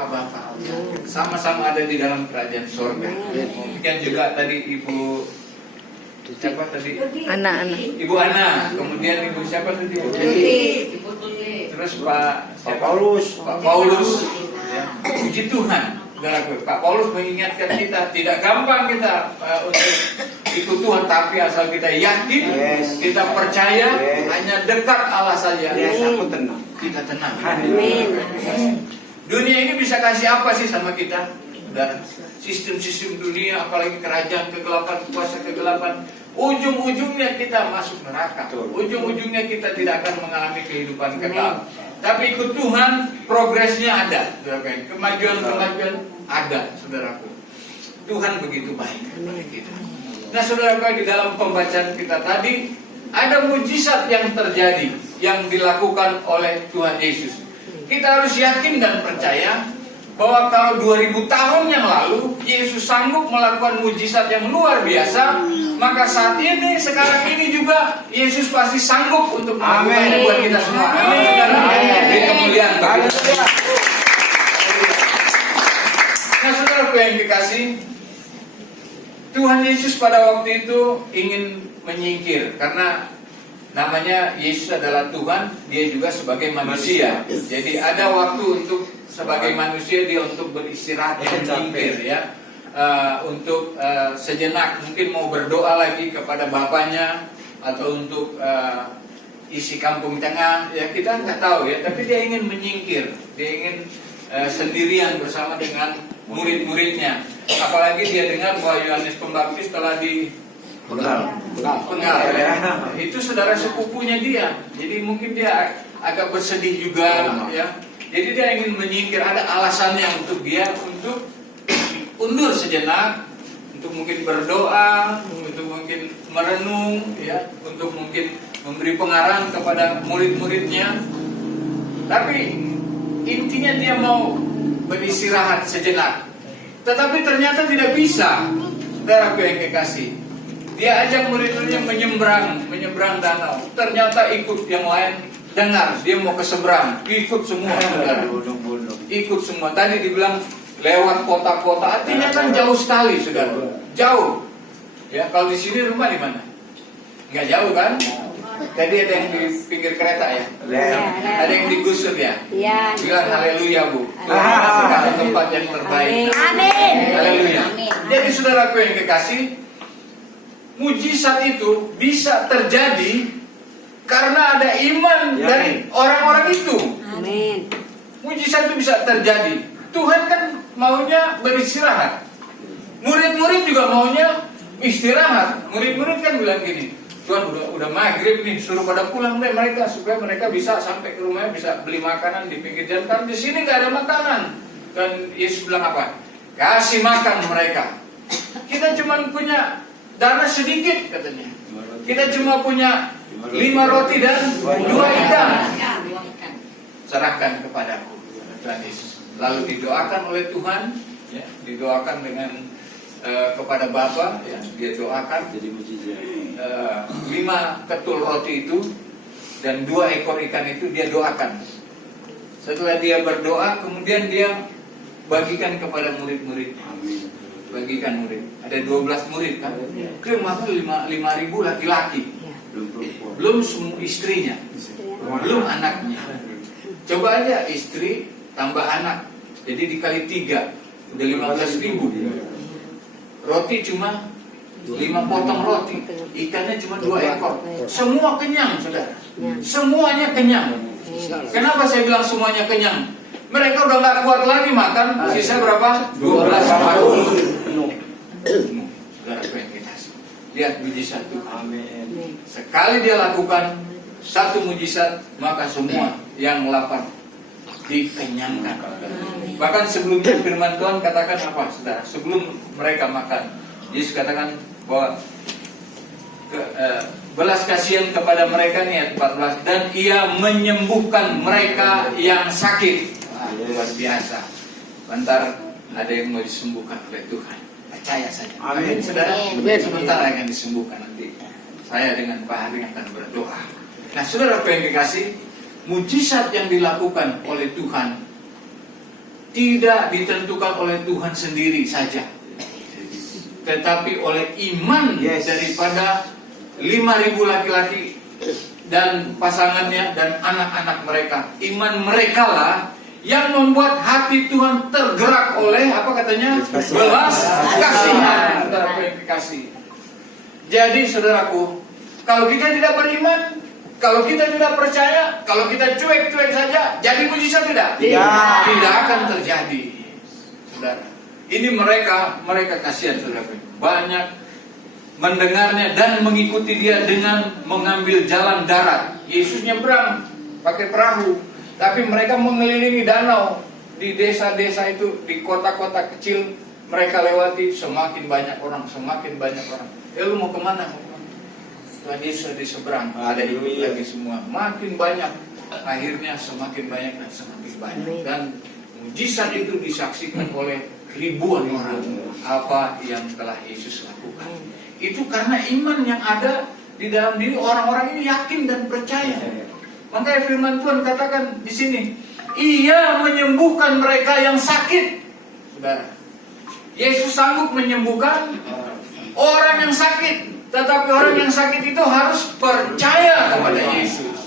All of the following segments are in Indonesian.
Bapa-Bapa sama-sama ada di dalam kerajaan surga. Kemudian juga tadi Ibu siapa tadi? Ana. Ibu Ana. Kemudian Ibu siapa tadi? Terus Pak Paulus. Ya. Puji Tuhan. Saudaraku, Pak Paulus mengingatkan kita tidak gampang kita untuk ikut Tuhan, tapi asal kita yakin, kita percaya, hanya dekat Allah saja. Kita tenang. Dunia ini bisa kasih apa sih sama kita? Dan sistem-sistem dunia, apalagi kerajaan kegelapan, kuasa kegelapan, ujung-ujungnya kita masuk neraka. Ujung-ujungnya kita tidak akan mengalami kehidupan kekal. Tapi ikut Tuhan, progresnya ada, saudaraku. Kemajuan ada, saudaraku. Tuhan begitu baik kepada kita. Nah, saudaraku, di dalam pembacaan kita tadi ada mujizat yang terjadi, yang dilakukan oleh Tuhan Yesus. Kita harus yakin dan percaya bahwa kalau 2000 tahun yang lalu Yesus sanggup melakukan mujizat yang luar biasa, maka saat ini, sekarang ini juga Yesus pasti sanggup untuk melakukan buat kita semua. Amin, saudara. Beri kemuliaan bagi Tuhan. Nah, saudaraku yang dikasih, Tuhan Yesus pada waktu itu ingin menyingkir karena namanya Yesus adalah Tuhan, dia juga sebagai manusia. Jadi ada waktu untuk sebagai manusia dia untuk beristirahat, menyingkir ya. Untuk sejenak mungkin mau berdoa lagi kepada Bapaknya atau untuk isi kampung tengah ya, kita nggak tahu ya, tapi dia ingin menyingkir, dia ingin sendirian bersama dengan murid-muridnya. Apalagi dia dengar bahwa Yohanes Pembaptis telah dipenggal ya. Itu saudara sepupunya dia, jadi mungkin dia agak bersedih juga ya. Jadi dia ingin menyingkir, ada alasannya untuk dia untuk undur sejenak, untuk mungkin berdoa, untuk mungkin merenung, ya, untuk mungkin memberi pengarahan kepada murid-muridnya. Tapi intinya dia mau beristirahat sejenak. Tetapi ternyata tidak bisa, saudaraku yang kekasih. Dia ajak murid-muridnya menyeberang danau. Ternyata ikut yang lain dengar, dia mau ke seberang, ikut semua, saudara. Ikut semua. Tadi dibilang lewat kota-kota, artinya kan jauh sekali, saudara. Jauh. Ya, kalau di sini rumah di mana? Nggak jauh kan? Tadi ada yang di pinggir kereta ya? Ada yang digusur ya? Iya. Bilang haleluya, Bu. Karena tempat yang terbaik. Amin. Haleluya. Jadi saudaraku yang kekasih, mujizat itu bisa terjadi karena ada iman dari orang-orang itu. Amin. Mujizat itu bisa terjadi. Tuhan kan maunya beristirahat. Murid-murid juga maunya istirahat. Murid-murid kan bilang gini, Tuhan udah maghrib nih, suruh pada pulang deh mereka supaya mereka bisa sampai ke rumahnya, bisa beli makanan di pinggir jalan. Karena di sini nggak ada makanan. Dan Yesus bilang apa? Kasih makan mereka. Kita cuma punya dana sedikit katanya. Kita cuma punya 5 roti dan 2 ikan. Serahkan kepadaku, Tuhan Yesus. Lalu didoakan oleh Tuhan, ya, didoakan dengan kepada Bapa, ya, dia doakan. Jadi mujizat. 5 ketul roti itu dan 2 ekor ikan itu dia doakan. Setelah dia berdoa, kemudian dia bagikan kepada murid-murid. Bagikan murid. Ada 12 murid kan? Maka 5.000 laki-laki. Belum semua istrinya, belum anaknya. Coba aja istri tambah anak, jadi dikali 3 udah 15.000. Roti cuma 5 potong roti, ikannya cuma 2 ekor. Semua kenyang, saudara. Semuanya kenyang. Kenapa saya bilang semuanya kenyang? Mereka udah gak kuat lagi makan. Sisa berapa? 12 tahun. Saudara pengen kita lihat mujizat Tuhan. Sekali dia lakukan satu mujizat, maka semua yang lapar dikenyangkan. Bahkan sebelumnya firman Tuhan katakan apa, saudara? Sebelum mereka makan, Yesus katakan bahwa belas kasihan kepada mereka nih, ayat 14, dan ia menyembuhkan mereka yang sakit. Luar biasa. Bentar ada yang mau disembuhkan oleh Tuhan. Percaya saja. Amin. Saudara, sebentar akan disembuhkan nanti. Saya dengan Pak Hari akan berdoa. Nah, saudara yang dikasih, mujizat yang dilakukan oleh Tuhan tidak ditentukan oleh Tuhan sendiri saja, tetapi oleh iman daripada 5.000 laki-laki dan pasangannya dan anak-anak mereka. Iman mereka lah yang membuat hati Tuhan tergerak oleh apa katanya? Belas kasihan. Saudaraku yang dikasih. Jadi saudaraku, kalau kita tidak beriman, kalau kita tidak percaya, kalau kita cuek-cuek saja, jadi mujizat tidak? Tidak akan terjadi. Saudara, ini mereka kasihan saudaraku. Banyak mendengarnya dan mengikuti dia dengan mengambil jalan darat. Yesus nyebrang pakai perahu, tapi mereka mengelilingi danau. Di desa-desa itu, di kota-kota kecil mereka lewati, semakin banyak orang. Lu mau kemana? Tuhan Yesus di seberang, ada ibu lagi semua, makin banyak. Akhirnya semakin banyak dan semakin banyak. Dan mujizat itu disaksikan oleh ribuan orang. Apa yang telah Yesus lakukan? Itu karena iman yang ada di dalam diri orang-orang ini, yakin dan percaya. Makanya firman Tuhan katakan di sini, Ia menyembuhkan mereka yang sakit. Saudara, Yesus sanggup menyembuhkan orang yang sakit. Tetapi orang yang sakit itu harus percaya kepada Yesus.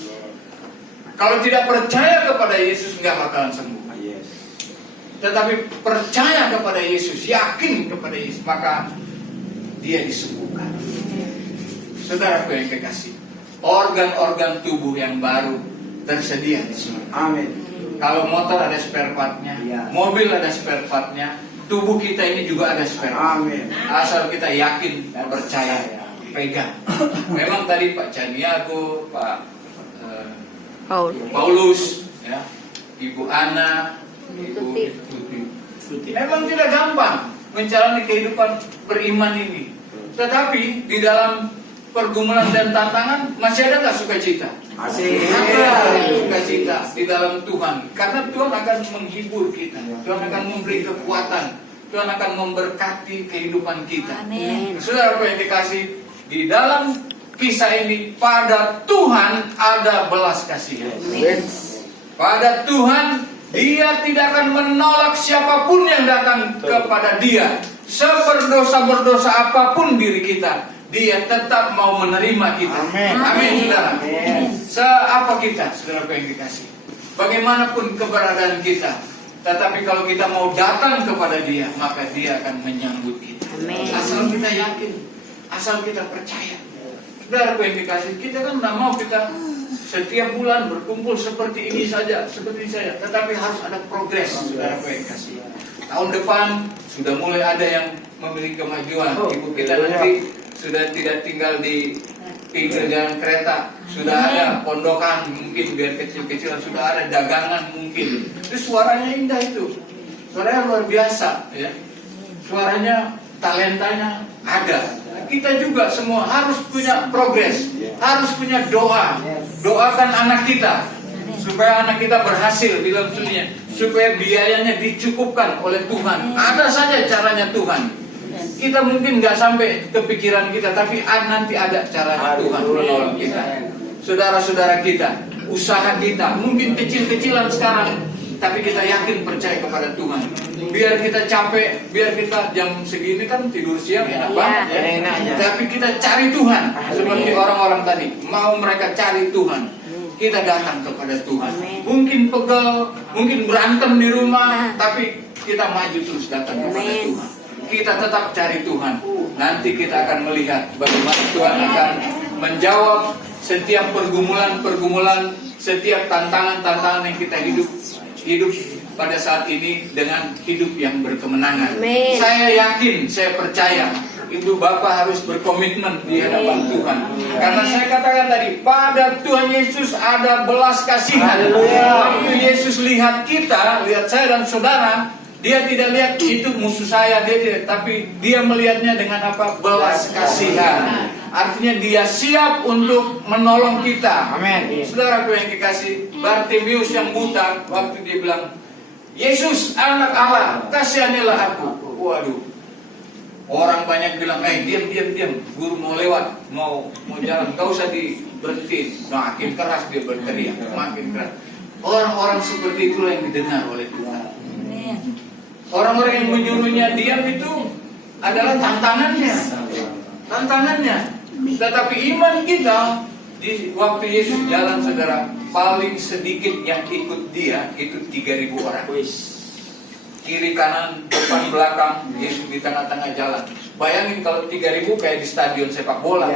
Kalau tidak percaya kepada Yesus, nggak bakalan sembuh. Tetapi percaya kepada Yesus, yakin kepada Yesus, maka dia disembuhkan. Saudara yang kekasih, organ-organ tubuh yang baru tersedia di sini. Amin. Kalau motor ada spare partnya, mobil ada spare partnya, tubuh kita ini juga ada spare part. Amin. Asal kita yakin dan percaya, pegang. Memang tadi Pak Caniago, Pak Paulus, ya, Ibu Ana, Ibu Tuti, memang tidak gampang menjalani kehidupan beriman ini. Tetapi di dalam pergumulan dan tantangan masih ada nggak sukacita? Masih ada sukacita di dalam Tuhan. Karena Tuhan akan menghibur kita, Tuhan akan memberi kekuatan, Tuhan akan memberkati kehidupan kita. Amin. Saudara yang dikasih, di dalam kisah ini pada Tuhan ada belas kasihan. Pada Tuhan, Dia tidak akan menolak siapapun yang datang kepada Dia. Seberdosa-berdosa apapun diri kita, Dia tetap mau menerima kita. Amin, saudara. Seapa kita, saudara yang dikasih, bagaimanapun keberadaan kita, tetapi kalau kita mau datang kepada Dia, maka Dia akan menyambut kita. Asal kita yakin, asal kita percaya. Saudara yang dikasih, kita kan tidak mau kita setiap bulan berkumpul seperti ini saja, seperti saya. Tetapi harus ada progres, saudara yang dikasih. Tahun depan sudah mulai ada yang memiliki kemajuan. Ibu kita nanti sudah tidak tinggal di pinggir jalan kereta, sudah ada pondokan mungkin biar kecil-kecilan, sudah ada dagangan mungkin. Itu suaranya indah itu, suaranya luar biasa, ya. Suaranya, talentanya ada. Kita juga semua harus punya progres, harus punya doa. Doakan anak kita supaya anak kita berhasil di dalam dunia, supaya biayanya dicukupkan oleh Tuhan. Ada saja caranya Tuhan. Kita mungkin nggak sampai kepikiran kita, tapi nanti ada caranya Tuhan menolong kita. Saudara-saudara kita, usaha kita mungkin kecil-kecilan sekarang, tapi kita yakin percaya kepada Tuhan. Biar kita capek, biar kita jam segini kan tidur siang enak banget ya. Tapi kita cari Tuhan, seperti orang-orang tadi, mau mereka cari Tuhan. Kita datang kepada Tuhan. Mungkin pegel, mungkin berantem di rumah, tapi kita maju terus datang kepada Tuhan. Kita tetap cari Tuhan. Nanti kita akan melihat bagaimana Tuhan akan menjawab setiap pergumulan, setiap tantangan yang kita hidup pada saat ini dengan hidup yang berkemenangan. Amen. Saya yakin, saya percaya Ibu Bapak harus berkomitmen di hadapan Tuhan. Karena saya katakan tadi, pada Tuhan Yesus ada belas kasihan. Waktu Yesus lihat kita, lihat saya dan saudara, Dia tidak lihat itu musuh saya, Dia tidak, tapi Dia melihatnya dengan apa? Belas kasihan. Artinya Dia siap untuk menolong kita. Amin. Saudaraku yang dikasih, Bartimeus yang buta, waktu dia bilang, Yesus anak Allah, kasihanilah aku. Waduh, orang banyak bilang, diam, guru mau lewat, mau jalan, gak usah diberhentiin. Makin keras dia berteriak, makin keras. Orang-orang seperti itulah yang didengar oleh Tuhan. Orang-orang yang menyuruhnya diam itu adalah tantangannya. Tetapi iman kita di waktu Yesus jalan, saudara, paling sedikit yang ikut dia itu 3.000 orang. Kiri kanan, depan belakang, Yesus di tengah-tengah jalan. Bayangin kalau 3.000 kayak di stadion sepak bola.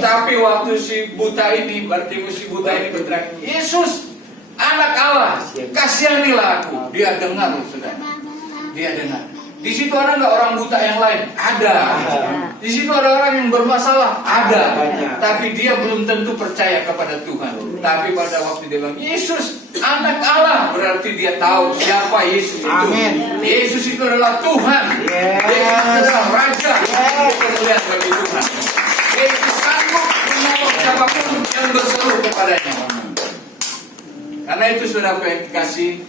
Tapi waktu si buta ini, Bartimeus si buta ini berteriak, Yesus, Anak Allah, kasihanilah aku. Dia dengar, saudara. Dia dengar. Di situ ada nggak orang buta yang lain? Ada. Di situ ada orang yang bermasalah? Ada. Tapi dia belum tentu percaya kepada Tuhan. Tapi pada waktu dia bilang, Yesus, Anak Allah, berarti dia tahu siapa Yesus itu. Amin. Yesus itu adalah Tuhan. Yesus adalah Raja. Kemuliaan bagi Tuhan. Yesus sanggup menolong siapapun yang berseru kepadanya. Karena itu, saudara yang dikasih,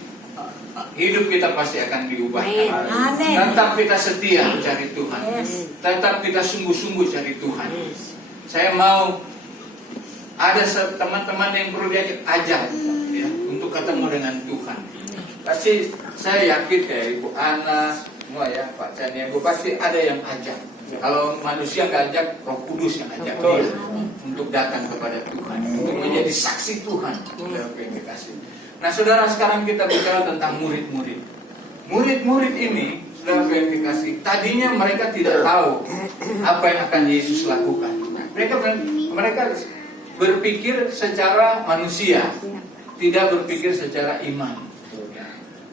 hidup kita pasti akan diubahkan. Tetap kita setia mencari Tuhan. Tetap kita sungguh-sungguh cari Tuhan. Saya mau ada teman-teman yang perlu ajak ya, untuk ketemu dengan Tuhan. Pasti saya yakin ya Ibu Ana, semua ya Pak Chan, Ibu pasti ada yang ajak. Kalau manusia nggak ajak, Roh Kudus yang ajak dia untuk datang kepada Tuhan, untuk menjadi saksi Tuhan. Nah, saudara, sekarang kita bicara tentang murid-murid. Murid-murid ini, saudara yang dikasih, tadinya mereka tidak tahu apa yang akan Yesus lakukan. Mereka berpikir secara manusia, tidak berpikir secara iman.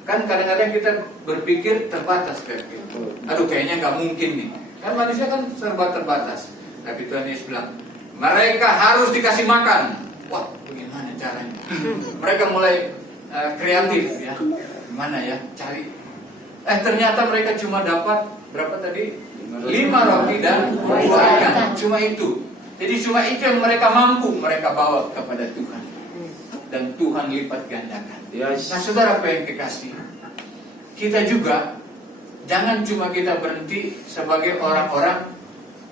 Kan kadang-kadang kita berpikir terbatas kayak gitu. Aduh, kayaknya nggak mungkin nih. Kan manusia kan serba terbatas. Tapi Tuhan Yesus bilang, mereka harus dikasih makan. Wah, bagaimana caranya? Mereka mulai kreatif ya. Gimana ya? Cari. Ternyata mereka cuma dapat berapa tadi? 5 roti dan 2 ikan. Cuma itu. Jadi cuma itu yang mereka mampu mereka bawa kepada Tuhan. Dan Tuhan lipat gandakan. Nah, saudara yang kekasih, kita juga jangan cuma kita berhenti sebagai orang-orang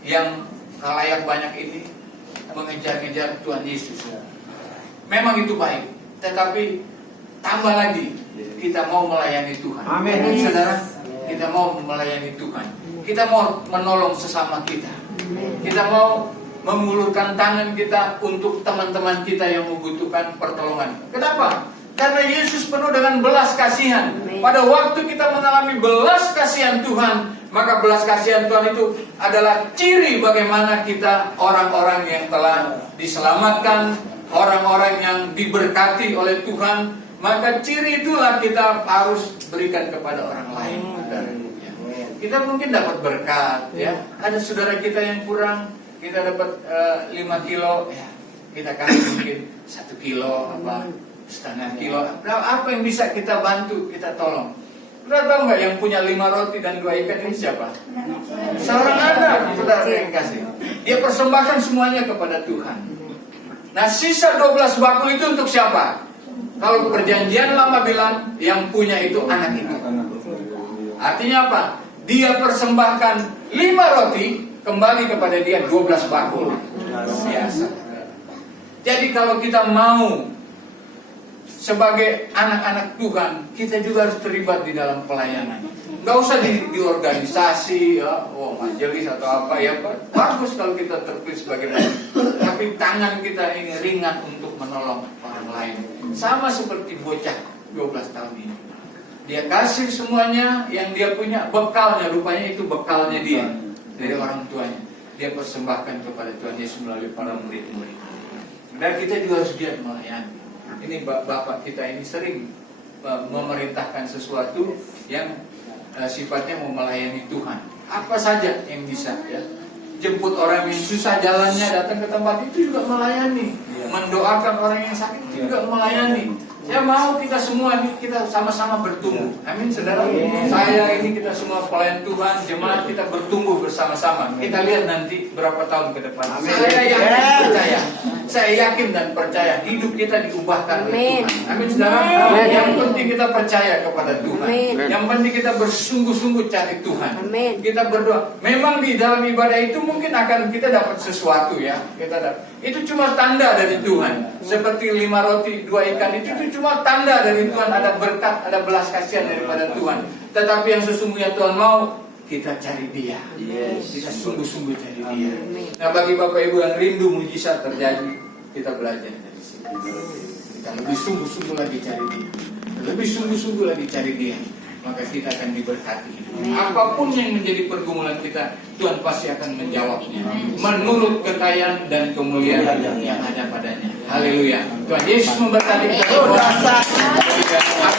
yang khalayak banyak ini mengejar-ngejar Tuhan Yesus. Memang itu baik, tetapi tambah lagi kita mau melayani Tuhan. Amin. Saudara, kita mau melayani Tuhan. Kita mau menolong sesama kita. Kita mau mengulurkan tangan kita untuk teman-teman kita yang membutuhkan pertolongan. Kenapa? Karena Yesus penuh dengan belas kasihan. Pada waktu kita mengalami belas kasihan Tuhan, maka belas kasihan Tuhan itu adalah ciri bagaimana kita orang-orang yang telah diselamatkan, orang-orang yang diberkati oleh Tuhan. Maka ciri itulah kita harus berikan kepada orang lain. Kita mungkin dapat berkat, ya. Ada saudara kita yang kurang, kita dapat 5 kilo, ya. Kita kasih mungkin 1 kilo, setengah kilo. Apa yang bisa kita bantu, kita tolong. Kita tahu nggak yang punya 5 roti dan 2 ikan ini siapa? Seorang anak, saudara yang kasih. Dia persembahkan semuanya kepada Tuhan. Nah, sisa 12 bakul itu untuk siapa? Kalau perjanjian lama bilang yang punya itu anak itu. Artinya apa? Dia persembahkan 5 roti kembali kepada dia 12 bakul. Biasa. Jadi kalau kita mau sebagai anak-anak Tuhan, kita juga harus terlibat di dalam pelayanan. Gak usah di organisasi, ya, majelis atau apa ya. Bagus kalau kita terpilih sebagai majelis. Tapi tangan kita ini ringan untuk menolong orang lain. Sama seperti bocah 12 tahun ini. Dia kasih semuanya yang dia punya, bekalnya, rupanya itu bekalnya dia dari orang tuanya. Dia persembahkan kepada Tuhan Yesus melalui para murid-murid. Dan kita juga harus giat melayani. Ini bapak kita ini sering memerintahkan sesuatu yang sifatnya mau melayani Tuhan. Apa saja yang bisa ya. Jemput orang yang susah jalannya datang ke tempat itu juga melayani. Mendoakan orang yang sakit itu juga melayani. Saya mau kita semua ini kita sama-sama bertumbuh. Amin, saudara. Saya ini kita semua pelayan Tuhan, jemaat kita bertumbuh bersama-sama. Kita lihat nanti berapa tahun ke depan. Saya yakin percaya. Saya yakin dan percaya hidup kita diubahkan oleh Tuhan. Amin, saudara. Yang penting kita percaya kepada Tuhan. Yang penting kita bersungguh-sungguh cari Tuhan. Kita berdoa. Memang di dalam ibadah itu mungkin akan kita dapat sesuatu ya. Itu cuma tanda dari Tuhan. Seperti 5 roti 2 ikan itu cuma tanda dari Tuhan, ada berkat, ada belas kasihan daripada Tuhan. Tetapi yang sesungguhnya Tuhan mau, kita cari Dia. Kita sungguh-sungguh cari Dia. Nah, bagi Bapak Ibu yang rindu mujizat terjadi, kita belajar dari sini. Kita lebih sungguh-sungguh lagi cari Dia. Lebih sungguh-sungguh lagi cari Dia. Maka kita akan diberkati. Apapun yang menjadi pergumulan kita, Tuhan pasti akan menjawabnya menurut kekayaan dan kemuliaan yang ada padanya. Haleluya. Tuhan Yesus memberkati kita semua.